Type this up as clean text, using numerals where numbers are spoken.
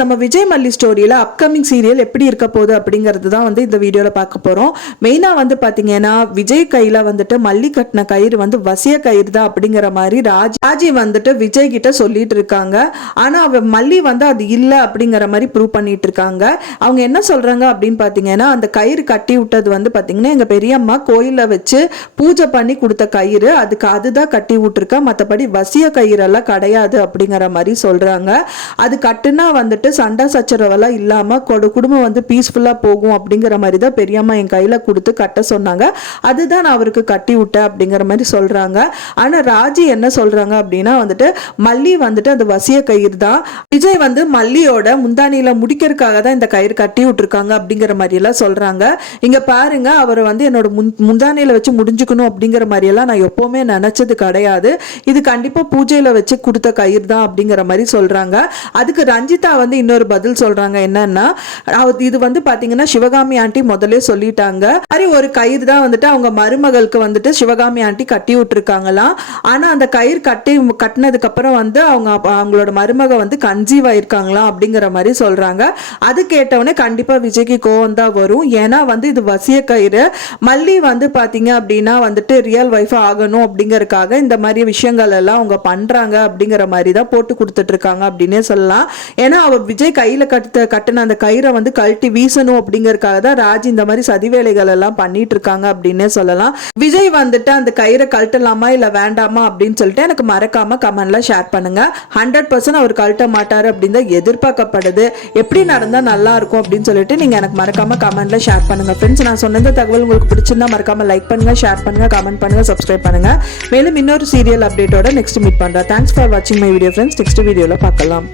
நம்ம விஜய் மல்லி ஸ்டோரியில upcoming serial எப்படி இருக்க போகுது அப்படிங்கிறது தான் வந்து இந்த வீடியோல பார்க்க போறோம். மெயினா வந்து பாத்தீங்கன்னா விஜய் கையில வந்துட்டு மல்லி கட்டின கயிறு வந்து வசிய கயிறு தான் அப்படிங்கிற மாதிரி ராஜி வந்துட்டு விஜய் கிட்ட சொல்லிட்டு இருக்காங்க. ஆனா அவ மல்லி வந்து அது இல்ல அப்படிங்கிற மாதிரி ப்ரூவ் பண்ணிட்டு இருக்காங்க. அவங்க என்ன சொல்றாங்க அப்படின்னு பாத்தீங்கன்னா அந்த கயிறு கட்டி விட்டது வந்து பாத்தீங்கன்னா எங்க பெரியம்மா கோயில்ல வச்சு பூஜை பண்ணி கொடுத்த கயிறு, அதுதான் கட்டி விட்டுருக்கா, மற்றபடி வசிய கயிறு எல்லாம் கிடையாது அப்படிங்கிற மாதிரி சொல்றாங்க. அது கட்டுனா வந்துட்டு சண்டை சச்சரவெல்லாம் இல்லாம குடும்பம் வந்து பீஸ்ஃபுல்லா போகும் அப்படிங்கிற மாதிரி தான் பெரியம்மா என் கையில கொடுத்து கட்ட சொன்னாங்க. அதுதான் நான் அவருக்கு கட்டி விட்டேன் அப்படிங்கிற மாதிரி சொல்றாங்க. ஆனா ராஜி என்ன சொல்றாங்க அப்படின்னா வந்துட்டு மல்லி வந்துட்டு அந்த வசிய கயிறு தான், விஜய் வந்து மல்லியோட முந்தானியில முடிக்கிறதுக்காக தான் இந்த கயிறு கட்டி விட்டுருக்காங்க அப்படிங்கிற மாதிரி எல்லாம் சொல்றாங்க. இங்க பாருங்க, அவர் வந்து என்னோட முந்தானியில வச்சு முடிஞ்சுக்கணும் அப்படிங்கிற மாதிரி எல்லாம் நான் எப்பவுமே நினைச்சது கிடையாது. இது கண்டிப்பா பூஜையில வச்சு கொடுத்த கயிறு தான் அப்படிங்கிற மாதிரி சொல்றாங்க. அதுக்கு ரஞ்சிதா வந்து இன்னொரு பதில் சொல்றாங்க. என்னன்னா இது வந்து பாத்தீங்கன்னா சிவகாமி ஆண்டி முதல்ல சொல்லிட்டாங்க, மாதிரி ஒரு கயிறு தான் வந்துட்டு அவங்க மருமகளுக்கு வந்துட்டு சிவகாமி ஆண்டி கட்டி விட்டுருக்காங்களாம். ஆனா அந்த கயிறு கட்டினதுக்கு அப்புறம் வந்து அவங்களோட மருமக வந்து கன்சீவ் ஆயிருக்காங்களாம் அப்படிங்கிற மாதிரி சொல்றாங்க. அது கேட்டவொடனே கண்டிப்பா விஜய்க்கு கோவம் தான் வரும். ஏன்னா வந்து இது வசிய கயிறு, மல்லி வந்து பாத்தீங்க அப்படின்னா வந்துட்டு ரியல் வைஃப் ஆகணும் அப்படிங்கறதுக்காக இந்த மாதிரி விஷயங்கள் எல்லாம் அவங்க பண்றாங்க அப்படிங்கிற மாதிரி தான் போட்டு கொடுத்துட்டு இருக்காங்க அப்படின்னே சொல்லலாம். ஏன்னா அவர் விஜய் கையில கட்டின அந்த கயிறை வந்து கழட்டி வீசணும் அப்படிங்கறதுக்காக தான் ராஜ் இந்த மாதிரி சதி வேலைகள் எல்லாம் பண்ணிட்டு இருக்காங்க அப்படின்னே சொல்லலாம். விஜய் வந்துட்டு அந்த கயிறை கழட்டலாமா இல்ல வேண்டாமா அப்படின்னு சொல்லிட்டு எனக்கு மறக்காம கமெண்ட்ல ஷேர் பண்ணுங்க. 100% அவர் கழட்ட மாட்டாரு அப்படின்னு தான் எதிர்பார்க்கப்படுது. எப்படி நடந்தா நல்லா இருக்கும் அப்படின்னு சொல்லிட்டு நீங்க எனக்கு மறக்காம கமெண்ட்ல ஷேர் பண்ணுங்க. ஃப்ரெண்ட்ஸ், நான் சொன்ன தகவல் உங்களுக்கு பிடிச்சிருந்தா மறக்காம லைக் பண்ணுங்க, ஷேர் பண்ணுங்க, கமெண்ட் பண்ணுங்க, சப்ஸ்கிரைப் பண்ணுங்க. மேலும் இன்னொரு சீரியல் அப்டேட்டோட நெக்ஸ்ட் மீட் பண்றேன். தேங்க்ஸ் ஃபார் வாட்சிங் மை வீடியோ ஃப்ரெண்ட்ஸ். நெக்ஸ்ட் வீடியோல பார்க்கலாம்.